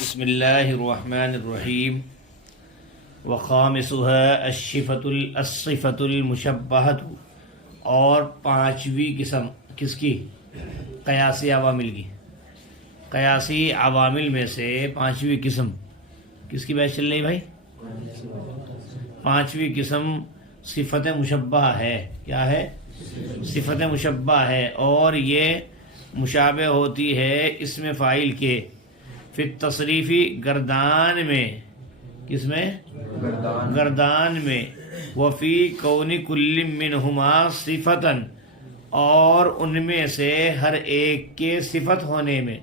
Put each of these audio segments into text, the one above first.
بسم اللہ الرحمن الرحیم وخامسها الصفۃ المشبہۃ، اور پانچویں قسم کس کی؟ قیاسی عوامل کی۔ قیاسی عوامل میں سے پانچویں قسم کس کی بحث چل رہی بھائی؟ پانچویں قسم صفت مشبہ ہے۔ کیا ہے؟ صفت مشبہ ہے، اور یہ مشابہ ہوتی ہے اسم فاعل کے فی التصریفی گردان میں۔ کس میں؟ گردان میں۔ وفی کون کل منہما صفتاً، اور ان میں سے ہر ایک کے صفت ہونے میں۔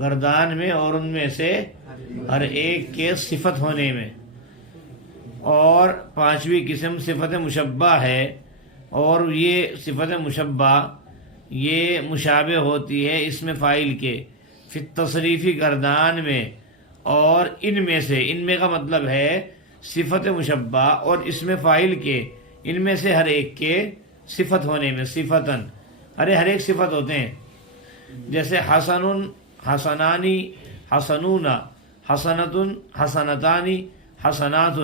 گردان میں اور ان میں سے ہر ایک کے صفت ہونے میں۔ اور پانچویں قسم صفت مشبہ ہے، اور یہ صفت مشبہ یہ مشابہ ہوتی ہے اسم فاعل کے فی التصریفی گردان میں، اور ان میں سے، ان میں کا مطلب ہے صفت مشبہ اور اسم فاعل کے، ان میں سے ہر ایک کے صفت ہونے میں۔ صفتاً ہر ایک صفت ہوتے ہیں، جیسے حسن، حسنانی، حسنون، حسنۃ، حسنتانی، حسنات۔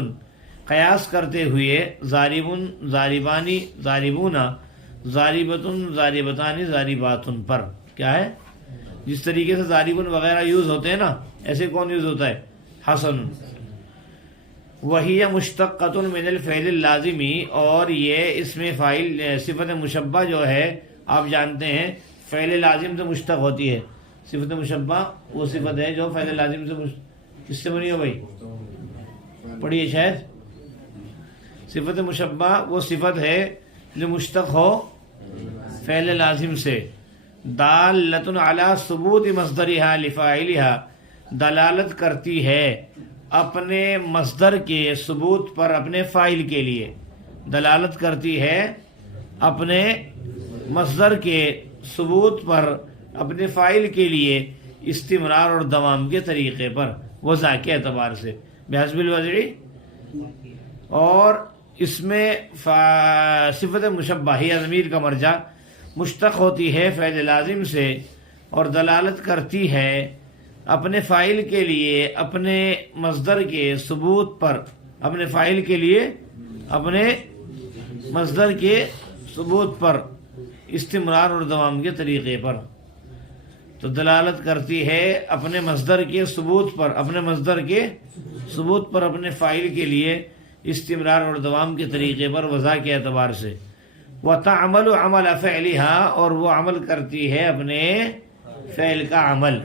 قیاس کرتے ہوئے ضارب، ضاربانی، ضاربون، ضاربۃ، ضاربتانی، ضاربات پر۔ کیا ہے؟ جس طریقے سے ضارب وغیرہ یوز ہوتے ہیں نا، ایسے کون یوز ہوتا ہے؟ حسن۔ وہی مشتقۃ من الفعل اللازمی، اور یہ اسم فاعل صفت مشبہ جو ہے آپ جانتے ہیں فعل لازم سے مشتق ہوتی ہے۔ صفت مشبہ وہ صفت ہے جو فعل لازم سے کس سے بنی ہو بھائی؟ پڑھیے شاید۔ صفت مشبہ وہ صفت ہے جو مشتق ہو فعل لازم سے۔ دالۃ علی ثبوت مصدرها لفاعلها، دلالت کرتی ہے اپنے مصدر کے ثبوت پر اپنے فاعل کے لیے۔ دلالت کرتی ہے اپنے مصدر کے ثبوت پر اپنے فاعل کے لیے، استمرار اور دوام کے طریقے پر، وضع کے اعتبار سے، بحسب الوضع۔ اور اس میں صفت مشبہ ہی ضمیر کا مرجع مشتق ہوتی ہے فعل لازم سے، اور دلالت کرتی ہے اپنے فاعل کے لیے اپنے مصدر کے ثبوت پر، اپنے فاعل کے لیے اپنے مصدر کے ثبوت پر، استمرار اور دوام کے طریقے پر۔ تو دلالت کرتی ہے اپنے مصدر کے ثبوت پر، اپنے مصدر کے ثبوت پر اپنے فاعل کے لیے، استمرار اور دوام کے طریقے پر، وضع کے اعتبار سے۔ وَتَعْمَلُ عَمَلَ فِعْلِهَا، اور وہ عمل کرتی ہے اپنے فعل کا عمل،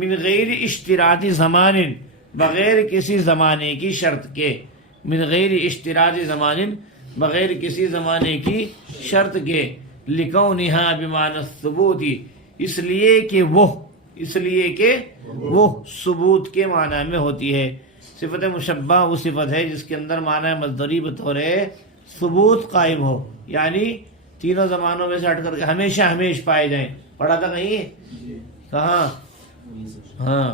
من غیر اشتراط زمان، بغیر کسی زمانے کی شرط کے۔ من غیر اشتراط زمان، بغیر کسی زمانے کی شرط کے۔ لِكَوْنِهَا بِمَعْنَى الثُّبُوتِ، اس لیے کہ وہ ثبوت کے معنی میں ہوتی ہے۔ صفت مشبہ وہ صفت ہے جس کے اندر معنی مصدری بطور ثبوت قائم ہو، یعنی تینوں زمانوں میں سے ہٹ کر کے ہمیشہ ہمیش پائے جائیں۔ پڑھا تھا کہیں؟ کہاں؟ ہاں،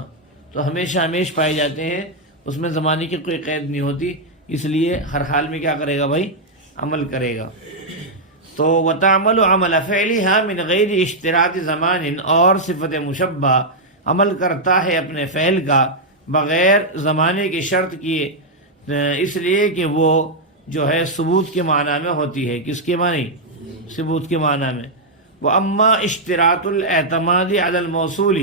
تو ہمیشہ ہمیش پائے جاتے ہیں، اس میں زمانے کی کوئی قید نہیں ہوتی، اس لیے ہر حال میں کیا کرے گا بھائی؟ عمل کرے گا۔ تو وَتَعْمَلُ عَمَلَ فِعْلِهَا مِنْ غَيْرِ اشْتِرَاطِ زَمَانٍ، اور صفت مشبہ عمل کرتا ہے اپنے فعل کا بغیر زمانے کی شرط کیے، اس لیے کہ وہ جو ہے ثبوت کے معنی میں ہوتی ہے۔ کس کے معنی؟ ثبوت کے معنی میں۔ وَأَمَّا اشْتِرَاطُ الْاعْتِمَادِ عَلَى الْمَوْصُولِ،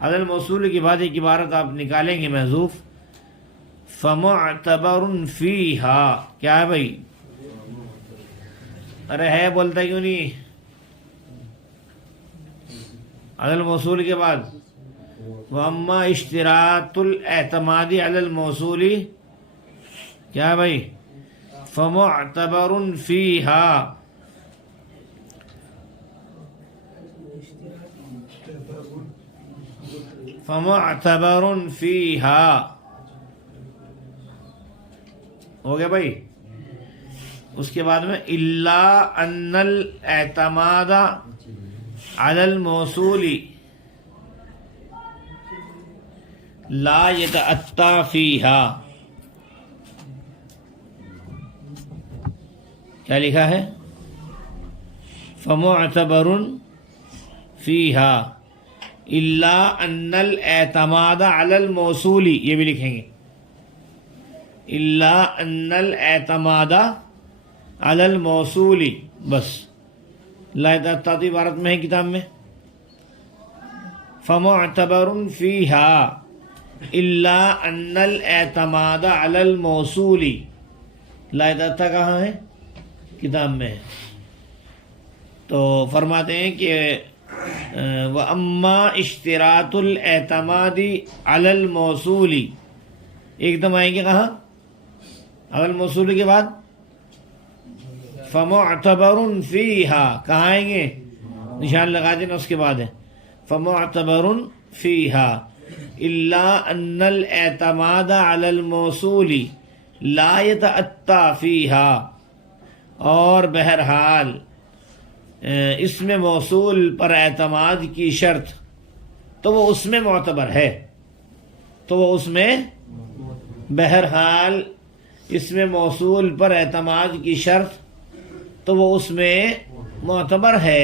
علی الموصول کی بعد ایک عبارت آپ نکالیں گے محذوف، فَمُعْتَبَرٌ فِيهَا۔ کیا ہے بھائی؟ ارے ہے، بولتا کیوں نہیں؟ علی الموصول کے بعد وَأَمَّا اشْتِرَاطُ الْاعْتِمَادِ عَلَى الْمَوْصُولِ، کیا ہے بھائی؟ فَمُعْتَبَرٌ فِيهَا، فَمُعْتَبَرٌ فِيهَا، ہو گیا بھائی؟ اس کے بعد میں إِلَّا أَنَّ الْاعْتِمَادَ عَلَى الْمَوْصُولِ لَا يَتَأَتَّى فِيهَا۔ کیا لکھا ہے؟ فَمُعْتَبَرٌ فِيهَا، الا ان الاعتماد علی الموصولی، یہ بھی لکھیں گے الا ان الاعتماد علی الموصولی، بس لا تعطیٰ عبارت میں ہے کتاب میں. فمعتبر فیہا الا ان الاعتماد علی الموصولی، لا تعطیٰ کہاں ہے؟ کتاب میں ہے. تو فرماتے ہیں کہ وَأَمَّا اشتراط الاعتماد علی الموصولی، ایک دم آئیں گے کہاں؟ علی الموصولی کے بعد فمعتبر فیہا، کہاں آئیں گے؟ نشان لگا دینا، اس کے بعد ہے فمعتبر فیہا الا ان الاعتماد علی الموصولی لا یتأتی فیہا، اور بہرحال اس میں موصول پر اعتماد کی شرط تو وہ اس میں معتبر ہے، تو وہ اس میں بہرحال اس میں موصول پر اعتماد کی شرط تو وہ اس میں معتبر ہے،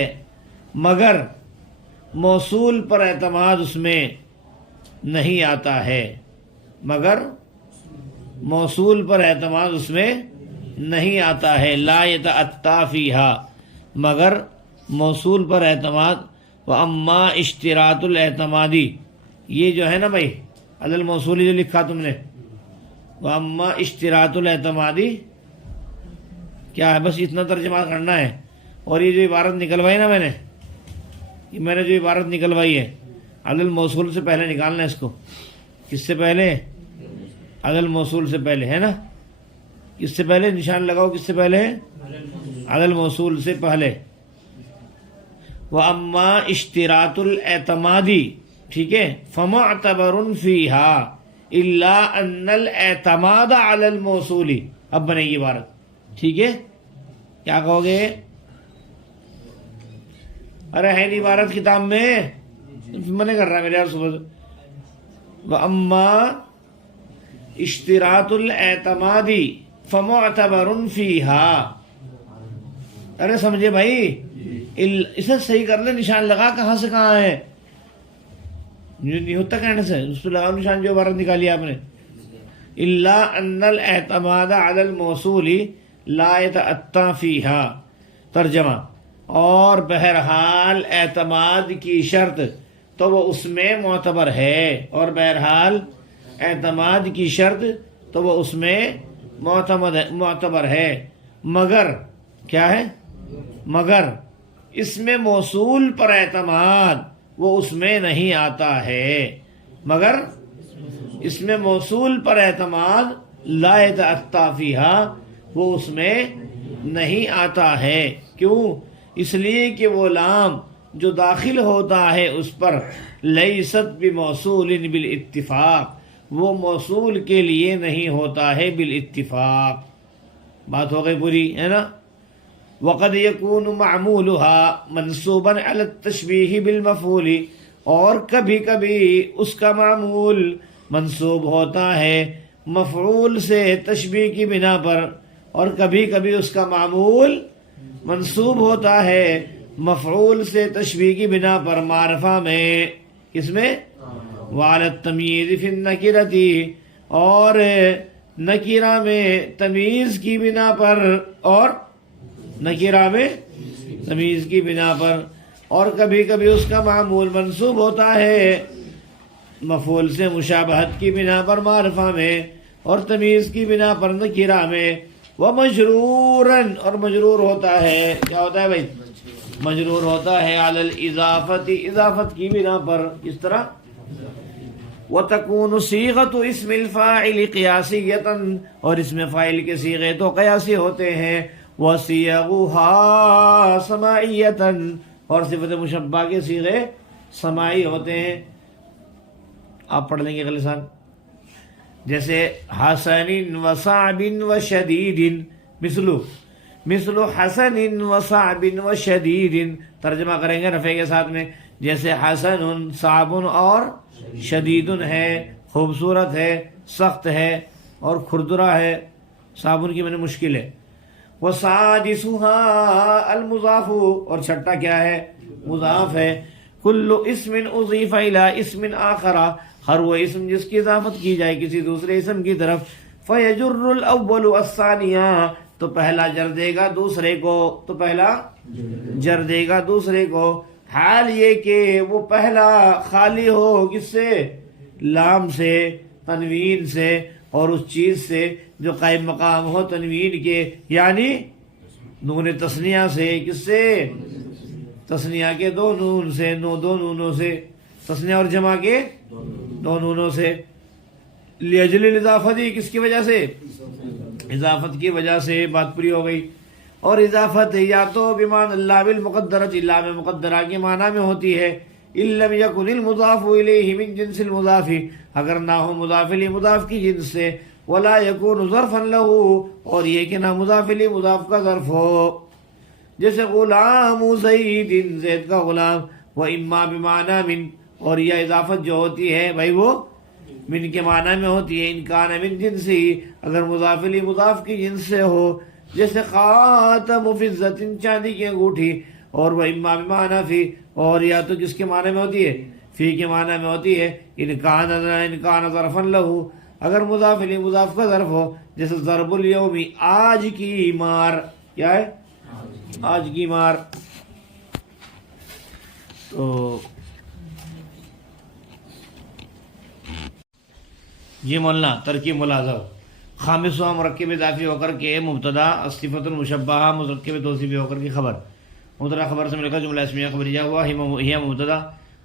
مگر موصول پر اعتماد اس میں نہیں آتا ہے، مگر موصول پر اعتماد اس میں نہیں آتا ہے. لا یتأتی فیہا، مگر موصول پر اعتماد. واما اشتراط الاعتمادی، یہ جو ہے نا بھائی علی الموصولی جو لکھا تم نے، واما اشتراط الاعتمادی کیا ہے؟ بس اتنا ترجمہ کرنا ہے. اور یہ جو عبارت نکلوائی نا میں نے جو عبارت نکلوائی ہے علی الموصول سے پہلے نکالنا ہے اس کو. کس سے پہلے؟ علی الموصول سے پہلے، ہے نا؟ کس سے پہلے نشان لگاؤ؟ کس سے پہلے؟ علی الموصول سے پہلے. وَأَمَّا اشتراط الاعتمادی، ٹھیک ہے، فَمُعْتَبَرٌ فِيهَا إِلَّا أَنَّ الْاعْتَمَادَ عَلَى الْمَوْصُولِ. اب بنے گی عبارت، ٹھیک ہے؟ کیا کہو گے؟ ارے ہے نہیں عبارت کتاب میں، منع کر رہا میرے یار صبح سے. وَأَمَّا اشتراط الاعتمادی فَمُعْتَبَرٌ فِيهَا. ارے سمجھے بھائی، اسے صحیح کر لے، نشان لگا کہاں سے کہاں ہے، نہیں ہوتا کہنے سے، اس پہ لگاؤ نشان جو عبارت نکالی آپ نے. الا ان الاعتماد علی الموصول لا یتأتی فیہا. ترجمہ، اور بہرحال اعتماد کی شرط تو وہ اس میں معتبر ہے، اور بہرحال اعتماد کی شرط تو وہ اس میں معتبر ہے، مگر کیا ہے؟ مگر اس میں موصول پر اعتماد وہ اس میں نہیں آتا ہے، مگر اس میں موصول پر اعتماد لا یتأتی فیہا، وہ اس میں نہیں آتا ہے. کیوں؟ اس لیے کہ وہ لام جو داخل ہوتا ہے اس پر لیست بموصول بالاتفاق، وہ موصول کے لیے نہیں ہوتا ہے بالاتفاق. بات ہو گئی پوری، ہے نا؟ وقد يكون معمولها منصوبا على التشبیہ بالمفعول، اور کبھی کبھی اس کا معمول منصوب ہوتا ہے مفعول سے تشبیہ کی بنا پر، اور کبھی کبھی اس کا معمول منصوب ہوتا ہے مفعول سے تشبیہ کی بنا پر معرفہ میں. کس میں؟ وعلی التمییز فی النکرۃ، اور نکرہ میں تمیز کی بنا پر، اور نکرہ میں تمیز کی بنا پر. اور کبھی کبھی اس کا معمول منصوب ہوتا ہے مفعول سے مشابہت کی بنا پر معرفہ میں، اور تمیز کی بنا پر نکرہ میں. ومجروراً، اور مجرور ہوتا ہے، کیا ہوتا ہے بھائی؟ مجرور ہوتا ہے علی الاضافت، اضافت کی بنا پر. اس طرح وتکون صیغۃ اسم الفاعل قیاسیۃ، اور اس میں فاعل کے صیغے تو قیاسی ہوتے ہیں. وصیغها سماعیۃ، اور صفت مشبہ کے صیغے سماعی ہوتے ہیں. آپ پڑھ لیں گے اگلے سال، جیسے حسن و صعب و شدید، مثل حسن و صعب و شدید. ترجمہ کریں گے رفع کے ساتھ میں، جیسے حسن صعب اور شدید ہے، خوبصورت ہے، سخت ہے، اور کھردرا ہے. صابن کی میں نے مشکل ہے. وسادسها المضاف، اور چھٹا کیا ہے؟ مضاف ہے. کل اسم اضیف الی اسم آخر، ہر وہ اسم جس کی اضافت کی جائے کسی دوسرے اسم کی طرف، فیجر الاول الثانیہ، تو پہلا جر دے گا دوسرے کو، تو پہلا جر دے گا دوسرے کو، حال یہ کہ وہ پہلا خالی ہو کس سے؟ لام سے، تنوین سے، اور اس چیز سے جو قائم مقام ہو تنوین کے، یعنی نون تثنیہ سے، کس سے؟ تثنیہ کے دو نون سے، دو نونوں سے، تثنیہ اور جمع کے دو نونوں سے، لاجل الاضافتی، کس کی وجہ سے؟ اضافت کی وجہ سے، بات پوری ہو گئی۔ اور اضافت یا تو بمعنی اللہ بالمقدرۃ، اللہ میں مقدرہ کے معنی میں ہوتی ہے، ان لم یکن المضاف الیہ من جنس المضاف، اگر نہ ہو مضاف الیہ مضاف کی جنس سے، ولا یکون ظرفا له، اور یہ کہ نہ مضاف الیہ مضاف کا ظرف ہو، جیسے غلام زید، زید کا غلام، و اما بمعنی من، اور یہ اضافت جو ہوتی ہے بھائی وہ من کے معنی میں ہوتی ہے، ان کان من جنسی، اگر مضاف الیہ مضاف کی جنس سے ہو، جیسے خاتم فضۃ، چاندی کی انگوٹھی، اور وہ اما بمعنی فی، اور یا تو کس کے معنی میں ہوتی ہے؟ فی کے معنی میں ہوتی ہے، ان کان ظرفا لہ، اگر مضاف الیہ مضاف کا ظرف ہو، جیسے ضرب الیوم، آج کی مار، کیا ہے؟ آج کی مار۔ تو یہ مولانا ترکیب ملاحظہ، خامسواں مرکب اضافی ہو کر کے مبتدا، صفت المشبہہ مرکب توصیفی ہو کر کے خبر، مبتدا خبر سے مل کر جملہ اسمیہ خبریہ ہوا، ہی مبتدا،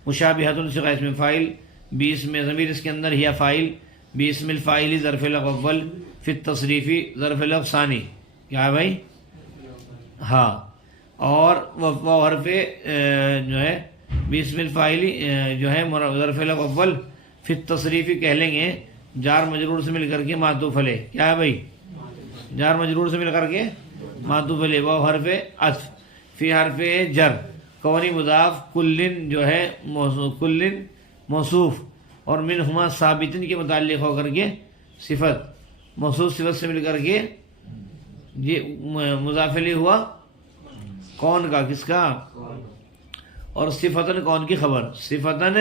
مشابہۃ صیغہ اسم فاعل، بیس میں ضمیر اس کے اندر ہی فاعل، باسم الفاعل ظرف لفظ اول، فی التصریفی ظرف لفظ ثانی، کیا ہے بھائی؟ ہاں، اور وہ حرف جو ہے باسم الفاعل جو ہے ظرف لفظ اول، فی التصریفی کہہ لیں گے جار مجرور سے مل کر کے معطوف علیہ، کیا ہے بھائی؟ جار مجرور سے مل کر کے معطوف علیہ، وہ حرف عطف، فی حرف جر، کونی مضاف، کلن جو ہے کلن موصوف، اور منہما ثابتن کے متعلق ہو کر کے صفت، موصوف صفت سے مل کر کے یہ مضاف الیہ ہوا کون کا؟ کس کا؟ اور صفتن کون کی خبر؟ صفتن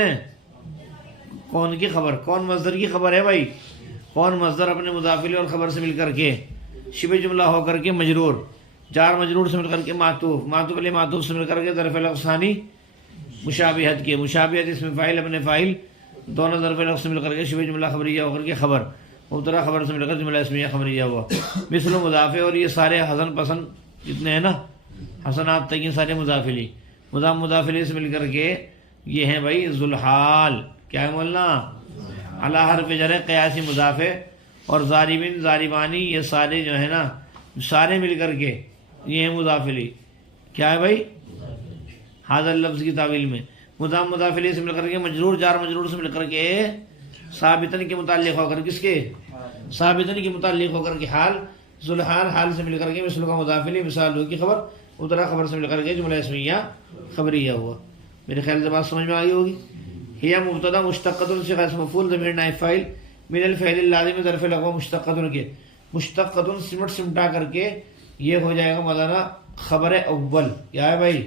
کون کی خبر؟ کون مصدر کی خبر ہے بھائی؟ کون مصدر اپنے مضاف الیہ اور خبر سے مل کر کے شبہ جملہ ہو کر کے مجرور، جار مجرور سے مل کر کے معطوف، معطوف علیہ معطوف سے مل کر کے ظرف لفظ ثانی، مشابہت کے، مشابہت اسم فاعل اپنے فاعل، دونوں ظرف لفظ سے مل کر کے شبہ جملہ خبریہ ہو کر کے خبر، مبتدا خبر سے مل کر جملہ اسمیہ خبریہ ہوا، مثل مضاف، اور یہ سارے حسن پسند جتنے ہیں نا، حسنات تک، یہ سارے مضاف الیہ، مضاف الیہ سے مل کر کے یہ ہیں بھائی ذوالحال، کیا ہے مولانا؟ علی حرف جر قیاسی مضاف ہے، اور ضاربین ضاربانی، یہ سارے جو ہے نا سارے مل کر کے یہ ہیں مضاف الیہ، کیا ہے بھائی؟ حاضر لفظ کی تعویل میں مضاف الیہ سے مل کر کے مجرور، جار مجرور سے مل کر کے ثابتن کے متعلق ہو کر، کس کے؟ ثابتن کے متعلق ہو کر کے حال، ذوالحال، حال سے مل کر کے مثل کا مضاف الیہ، مثال ہو کی خبر، مبتدا خبر سے مل کر کے جملہ اسمیہ خبریہ ہوا۔ میرے خیال سے بات سمجھ میں آئی ہوگی۔ ہی مبتدا مشتقۃ سے غیر مفعول ضمیر نائب فاعل من الفعل اللازم ظرف لغو مشتقۃ کے، مشتقۃ سمٹ سمٹا کر کے یہ ہو جائے گا مولانا خبر اول، کیا ہے بھائی؟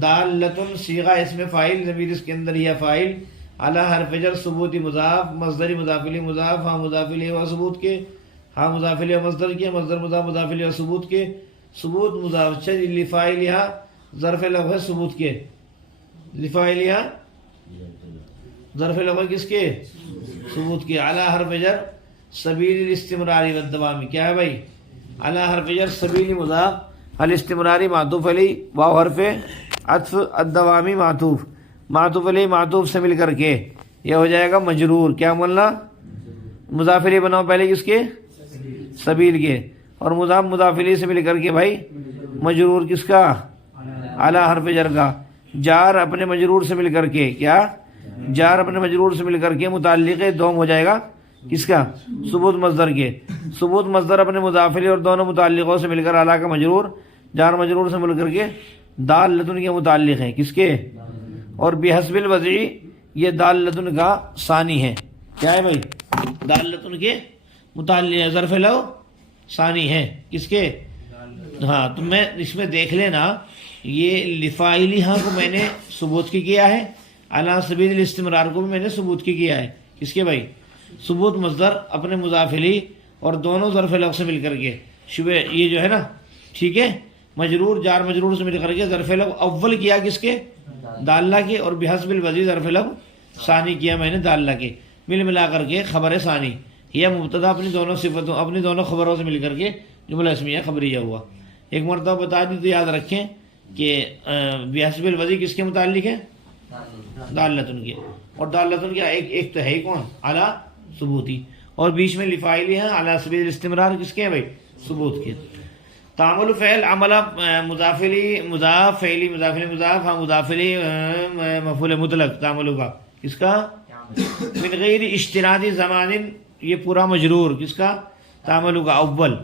دالۃ صیغہ اسم فاعل، ضمیر اس کے اندر ہی فاعل، اعلی حرف جر، ثبوتی مضاف، مصدر مضاف الیہ مضاف، ہاں مضاف الیہ و ثبوت کے، ہاں مضاف الیہ مصدر کے، مصدر مضاف مضاف الیہ و ثبوت کے، ثبوت مضاف لفاعلھا ظرف لغو ہے ثبوت کے، لفاعلھا ظرف لغو کس کے؟ ثبوت کے، اعلی حرف جر سبیل الاستمراری والدوام، کیا ہے بھائی؟ اعلی حرف جر سبیل مضاف، الاستمراری معطوف علیہ، واو حرف عطف، الدوامی معطوف، معطوف علیہ معطوف سے مل کر کے یہ ہو جائے گا مجرور، کیا مولانا؟ مضاف الیہ بناؤ پہلے کس کے؟ سبیل کے، اور مضاف الیہ سے مل کر کے بھائی مجرور کس کا؟ اعلی حرف جر کا، جار اپنے مجرور سے مل کر کے، کیا؟ جار اپنے مجرور سے مل کر کے متعلق دوم ہو جائے گا کس کا؟ ثبوت مصدر کے، ثبوت مصدر اپنے مضاف الیہ اور دونوں متعلقوں سے مل کر اعلیٰ کا مجرور، جار مجرور سے مل کر کے دالۃن کے متعلق ہیں، کس کے؟ اور بحسب الوضعی یہ دالۃن کا ثانی ہے، کیا ہے بھائی؟ دالۃن کے متعلق ظرف لو ثانی ہے، کس کے؟ ہاں، تم میں اس میں دیکھ لینا یہ لفاعلیہا کو میں نے ثبوت کی کیا ہے، علی سبیل الاستمرار کو بھی میں نے ثبوت کی کیا ہے. کس کے بھائی؟ ثبوت مصدر اپنے مضاف الیہ اور دونوں ظرف لفظ سے مل کر کے شبہ یہ جو ہے نا، ٹھیک ہے، مجرور جار مجرور سے مل کر کے ظرف لفظ اول کیا کس کے؟ داللہ کے، اور بحسب الوضع ظرف لفظ ثانی کیا میں نے داللہ کے، ملا کر کے خبر ثانی یا مبتدا اپنی دونوں صفتوں اپنی دونوں خبروں سے مل کر کے جملہ اسمیہ خبریہ ہوا. ایک مرتبہ بتا دی تو یاد رکھیں کہ بحسب الوضع کس کے متعلق ہے؟ دالتن کے، اور دالتن کیا ایک تو ہے کون؟ اعلیٰ ثبوتی، اور بیچ میں لفاعلی ہے اعلیٰ سبیل الاستمرار کس کے ہیں بھائی؟ ثبوت کے. تعامل فعل عملہ مضافلی مضاف فعلی مضافلی مضاف ہاں مضافلی مفعول مطلق تعامل کا کس کا؟ من غیر اشتراطی زمان، یہ پورا مجرور کس کا؟ تعامل کا اول.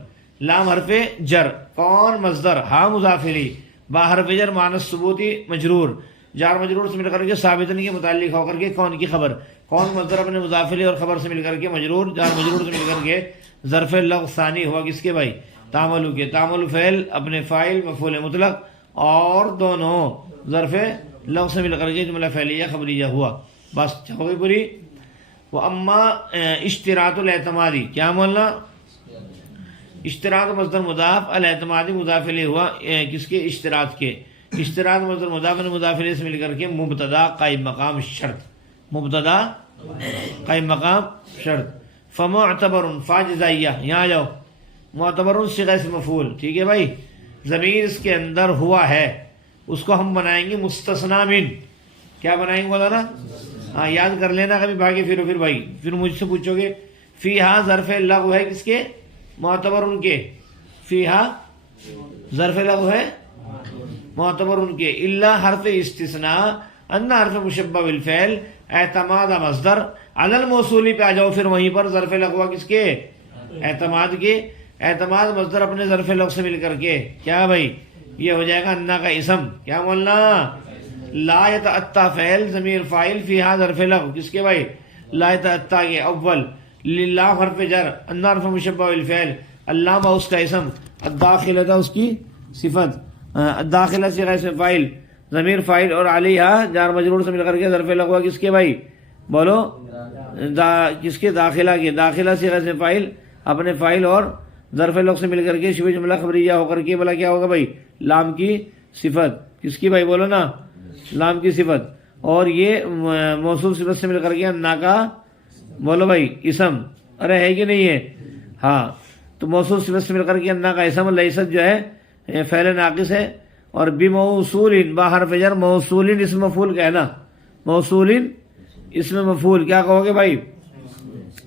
لام حرف جر، کون مصدر؟ ہاں مضافلی، با حرف جر مانس ثبوتی مجرور، جار مجرور سے مل کر کے ثابتن کے متعلق ہو کر کے کون کی خبر؟ کون مصدر اپنے مضافلی اور خبر سے مل کر کے مجرور جار مجرور سے مل کر کے ظرف لفظ ثانی ہوا کس کے بھائی؟ تعامل کے. تعامل فعل اپنے فاعل مفعول مطلق اور دونوں ظرف لفظ سے مل کر کے جملہ فعلیہ خبریہ ہوا. بس ہو گئی پوری. وہ اما اشتراط الاعتمادی، کیا بولنا؟ اشتراط مصدر مضاف، الاعتمادی مضاف الیہ ہوا کس کے؟ اشتراط کے. اشتراط مصدر مضاف مضاف الیہ سے مل کر کے مبتدا قائم مقام شرط، مبتدا قائم مقام شرط. فمعتبر فاجزائیہ، یہاں جاؤ، معتبر صیغہ سے مفعول، ٹھیک ہے بھائی، ضمیر اس کے اندر ہوا ہے، اس کو ہم بنائیں گے مستثنی من. کیا بنائیں گے بولا نا؟ ہاں یاد کر لینا کبھی بھاگے پھر بھائی پھر مجھ سے پوچھو گے. فیہا ظرف لغو ہے کس کے؟ معتبر ان کے. فیہا ظرف لغو ہے معتبر ان کے. الا حرف استثناء ان حرف مشبہ بالفعل اعتماد مصدر علی الموصولی پہ آ جاؤ، پھر وہیں پر ظرف لغو کس کے؟ اعتماد کے. اعتماد مصدر اپنے ظرف لغو سے مل کر کے کیا بھائی؟ یہ ہو جائے گا انا کا اسم. کیا بولنا؟ لا یتأتی فعل ضمیر فاعل فیہا ظرف لغو کس کے بھائی؟ لا یتأتی کے اول. للہ حرف جر، ان حرف مشبہ بالفعل، اللام اس کا اسم، الداخلہ تھا اس کی صفت، الداخلہ صیغہ سے فاعل ضمیر فاعل، اور علیہ جار مجرور سے مل کر کے ظرف لغو کس کے بھائی؟ بولو کس کے؟ داخلہ کے. داخلہ صیغہ سے فاعل اپنے فاعل اور ظرف لغو سے مل کر کے شبہ جملہ خبریہ ہو کر کے بلا کیا ہوگا بھائی؟ لام کی صفت کس کی بھائی؟ بولو نا، لام کی صفت. اور یہ موصوف صفت سے مل کر کے انا کا بولو بھائی اسم. ارے ہے کہ نہیں ہے؟ ہاں تو موصوف صفت سے مل کر کے انا کا اسم. لیست جو ہے فعل ناقص ہے، اور بموصول با حرف جر موصول اسم مفعول کہنا، موصول اسم مفعول کیا کہو گے بھائی؟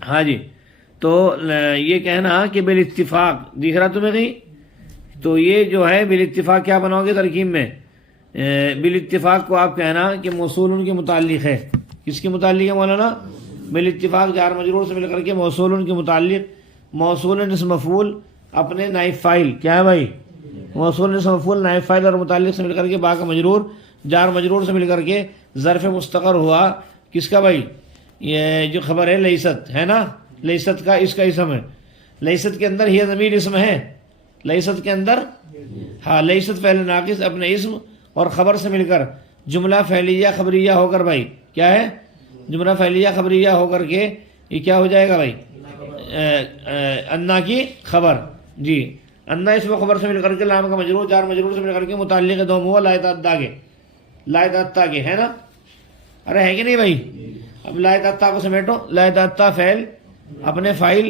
ہاں جی، تو یہ کہنا کہ بالاتفاق دکھ رہا تمہیں کہیں؟ تو یہ جو ہے بالاتفاق کیا بناؤ گے ترکیب میں؟ بالاتفاق کو آپ کہنا کہ موصول ان کے متعلق ہے. کس کے متعلق ہے مولانا؟ بالاتفاق جار مجرور سے مل کر کے موصول ان کے متعلق، موصول اسم مفعول اپنے نائب فاعل کیا ہے بھائی؟ موصول اسم مفعول نائب فاعل اور متعلق سے مل کر کے با کا مجرور جار مجرور سے مل کر کے ظرف مستقر ہوا کس کا بھائی؟ یہ جو خبر ہے لیست ہے نا، لیست کا اس کا اسم ہے. لیست کے اندر یہ ضمیر اسم ہے، لیست کے اندر ہاں لیست فعل ناقص اپنے اسم اور خبر سے مل کر جملہ فعلیہ خبریہ ہو کر بھائی کیا ہے؟ جملہ فعلیہ خبریہ ہو کر کے یہ کیا ہو جائے گا بھائی؟ انا کی خبر. جی انا اس میں خبر سے مل کر کے لام کا مجرور جار مجرور سے مل کر کے متعلق دوم ہوا لا یتأتی کے، لا یتأتی کے ہے نا؟ ارے ہے کہ نہیں بھائی؟ اب لا یتأتی کو سمیٹو. لا یتأتی فعل اپنے فاعل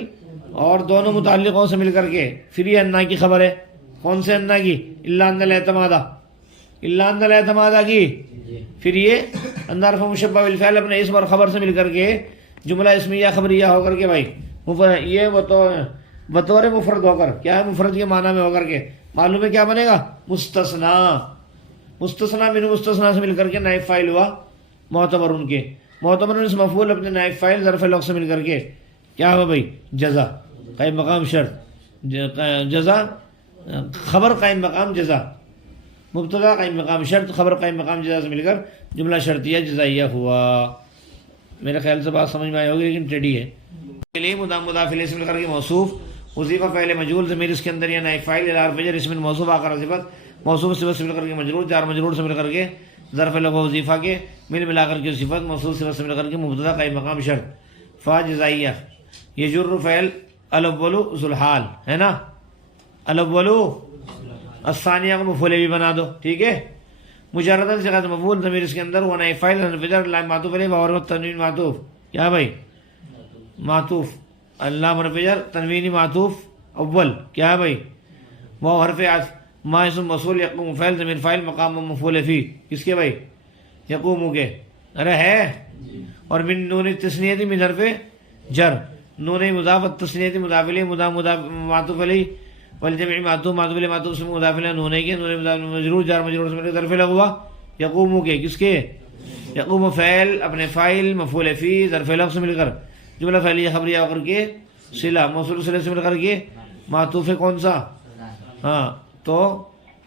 اور دونوں متعلقوں سے مل کر کے پھر یہ انا کی خبر ہے. کون سے انا کی؟ الا ان الاعتمادہ، الا ان الاعتمادہ کی. پھر یہ ان حرف مشبہ بالفعل اپنے اسم اور خبر سے مل کر کے جملہ اسمیہ خبریہ ہو کر کے بھائی یہ بطور مفرد ہو کر کیا ہے؟ مفرد کے معنی میں ہو کر کے معلوم ہے کیا بنے گا؟ مستثنا. مستثنا من مستثنا سے مل کر کے نائب فاعل ہوا معتبر ان کے. معتبر اس مفعول اپنے نائب فاعل ظرف لغو سے مل کر کے کیا ہوا بھائی؟ جزا قائم مقام شرط، جزا خبر قائم مقام جزا، مبتدا قائم مقام شرط خبر قائم مقام جزا سے مل کر جملہ شرطیہ جزائیہ ہوا. میرے خیال سے بات سمجھ میں آئی ہوگی لیکن ٹیڑھی ہے. مضاف الیہ سے مل کر کے موصوف، وظیفہ فعل مجہول ضمیر اس کے اندر یا نائب فاعل الی حرف جر اسم موصوف آخر صفت موصوف صفت سے مل کر کے مجرور، جار مجرور سے مل کر کے ظرف لغو وظیفہ کے ملا کر کے صفت، موصوف صفت سے مل کر کے مبتدا قائم مقام شرط، فا جزائیہ، یجر فعل الاول ذو الحال ہے نا، الاول الثانیہ کو مفعول بھی بنا دو، ٹھیک ہے. مجرداً صيغہ مفعول ضمیر اس کے اندر ہونا ہے، فاعل فجر لام معطوف علیہ اور تنوین معطوف، کیا بھائی معطوف، اللہ منفجر تنوینی معطوف اول، کیا ہے بھائی واو حرف عطف، ما اسم موصول یقوم فعل ضمیر فاعل مقام مفعول فی، کس کے بھائی یقوم کے، ارے ہے، اور من نون تسنیت من حرف جر، نون مضاف تسنیت مضاف الیہ مضاف معطوف علیہ والجمع معطوف معطوف علیہ معطوف سے مضاف الیہ نون کے، نون مضاف مجرور جار مجرور سے ظرف لغو یقوم کے، کس کے یقوم فعل اپنے فاعل مفعول فی ظرف لغو سے مل کر جملہ فعلیہ خبریہ ہو کر کے صلہ موصول صلہ سے مل کر کے معطوف ہے کون سا، ہاں تو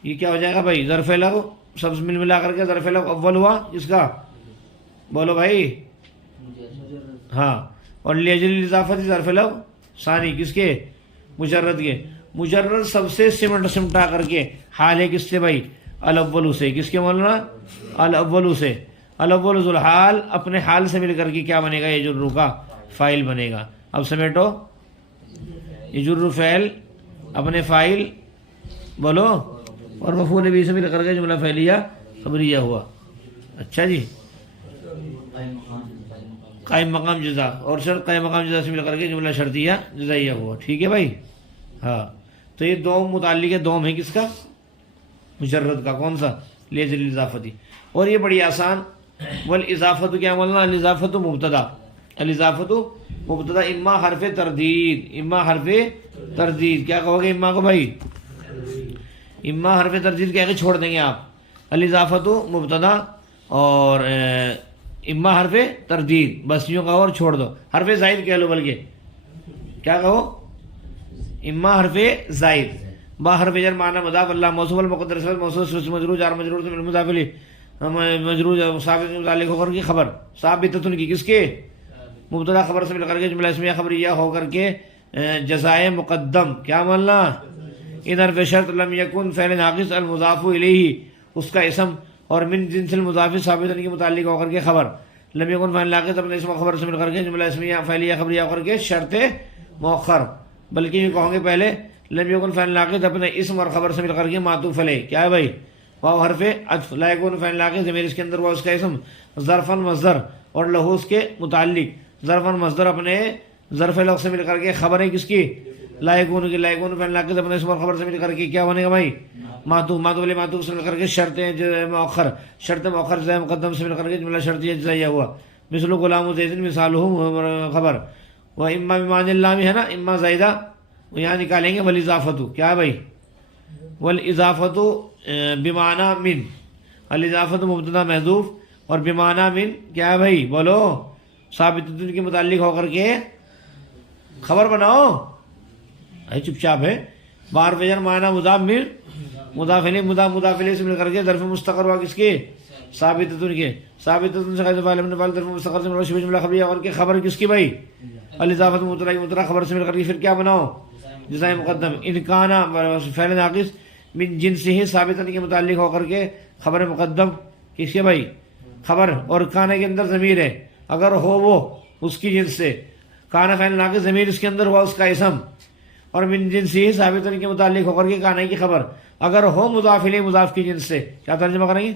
یہ کیا ہو جائے گا بھائی ظرف لغو، سب ملا کر کے ظرف لغو اول ہوا اس کا، بولو بھائی ہاں، اور لاجل الاضافت ظرف لغو ثانی کس کے مجرد کے، مجرد سب سے سمٹا کر کے حال ہے کس سے بھائی الاول سے، کس کے مولانا الاول سے، الاول ذو الحال اپنے حال سے مل کر کے کیا بنے گا یجر کا فاعل بنے گا. اب سمیٹو یجر فعل اپنے فاعل بولو اور مفعول بھی سے مل کر کے جملہ فعلیہ خبریہ ہوا. اچھا جی، قائم مقام جزا اور شرط قائم مقام جزا سے مل کر کے جملہ شرطیہ جزائیہ ہوا، ٹھیک ہے بھائی. ہاں تو یہ دوم متعلق ہے، دوم ہے کس کا مجرد کا، کون سا لیجل الاضافتی. اور یہ بڑی آسان، والاضافت کیا مولانا الاضافت مبتدا، الاضافت مبتدا اما حرف تردید، اما حرف تردید، کیا کہو گے اما کو بھائی، اما حرف تردید کہہ کے چھوڑ دیں گے آپ، الاضافت مبتدا اور اما حرف تردید، بس یوں کہو اور چھوڑ دو، حرف زائد کہہ لو، بلکہ کیا کہو اما حرف زائد، با حرف جر معنی مضاف، اللہ موصوف المقدر صفت موصوف صفت مجرور جار مجرور سے مضاف الیہ مجرور ثابت متعلق ہو کر کے خبر ثابتۃ کی کس کے مبتدا خبر سے مل کر کے جملہ اسمیہ خبریہ ہو کر کے جزائے مقدم، کیا ملنا ان حرف شرط لم یکن فعل ناقص المضاف الیہ اس کا اسم، اور من جنس المضاف ثابت کے متعلق ہو کر کے خبر، لم یکن فعل ناقص اپنے اسم خبر سے مل کر کے جملہ اسمیہ فعلیہ خبریہ ہو کر کے شرط مؤخر، بلکہ یہ کہوں گے پہلے لم یکن فعل ناقص اپنے اسم اور خبر سے مل کر کے معطوف علیہ، کیا ہے بھائی واو حرف عطف، لا یکن فعل ناقص ضمیر اس کے اندر وہ اس کا اسم، ظرفا مصدر اور لہو اس کے متعلق، ظرفا مصدر اپنے ظرف لغو سے مل کر کے خبر ہے کس کی لا یکون کی، لا یکون فعل ناقص اپنے اسم اور خبر سے مل کر کے کیا بنے گا بھائی معطوف، معطوف علیہ معطوف سے مل کر کے شرط مؤخر، شرط مؤخر جزائے مقدم سے مل کر کے جملہ شرطیہ جزائیہ ہوا، مثل غلام زید مثالہ خبر، و اما بمعنی اللام ہے نا اما زائدہ، یہاں نکالیں گے والاضافت، کیا ہے بھائی والاضافت بمعنی من، الاضافت مبتدا محذوف اور بمعنی من کیا ہے بھائی بولو ثابت کے متعلق ہو کر کے خبر بناؤ، چپ چاپ ہے، بار فجر معنی مضاف من مضاف الیہ مضاف الیہ سے مل کر کے ظرف مستقر ہوا کس کے ثابت کے، ثابت سے غیر فاعل من فاعل ظرف مستقر سے مل کر جملہ خبریہ اور کے خبر کس کی بھائی الاضافت مبتدا خبر سے مل کر کے پھر کیا بناؤ جزائے مقدم، ان کانا فعل ناقص من جنس ہی ثابت کے متعلق ہو کر کے خبر مقدم کس کے بھائی خبر، اور کانا کے اندر ضمیر ہے اگر ہو وہ اس کی جنس سے، کانا فعل ناقص ضمیر اس کے اندر ہوا اس کا اسم، اور من جنس ہی ثابت کے متعلق ہو کر کے کانا کی خبر اگر ہو مضاف الیہ مضاف کی جنس سے، کیا ترجمہ کریں گے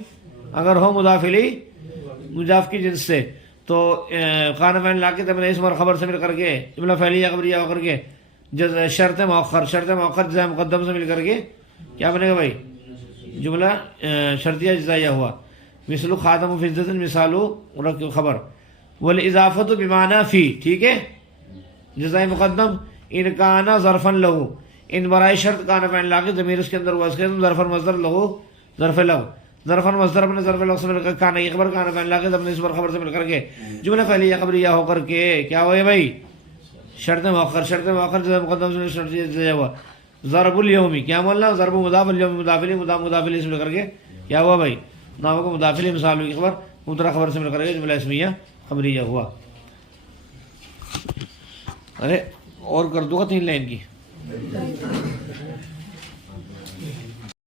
اگر ہو مضاف الیہ مضاف کی جنس سے، تو کانا فعل ناقص اپنے اسم اور خبر سے مل کر کے جملہ فعلیہ خبریہ ہو کر کے شرط مؤخر جزائے مقدم سے مل کر کے کیا بنے گا بھائی جملہ شرطیہ جزائیہ ہوا، مثل خاتم فی عزت مثال خبر، والاضافت بمعنی فی، ٹھیک ہے جزائے مقدم ان کانا ظرفا لہو، ان برائے شرط کانا فعل ناقص ضمیر اس کے اندر ہوا اس کے ظرفا مصدر لہو ظرف لہو، ظرفا مصدر اپنے ظرف لہو سے مل کر کانا کی خبر، کانا فعل ناقص اپنے اسم اور خبر سے مل کر کے جملہ فعلیہ خبریہ ہو کر کے کیا ہوا بھائی شرط مؤخر جزائے مقدم سے شرطیہ جزائیہ ہوا، ضرب الیومی کیا بولنا ضرب مضاف الیوم مضاف الیہ مضاف الیہ سے مل کر کے کیا ہوا بھائی نام کو مضاف الیہ مثال کی خبر مبتدا خبر سے مل کر کے جملہ اسمیہ خبریہ ہوا. ارے اور کر دو گا 3 لائن کی.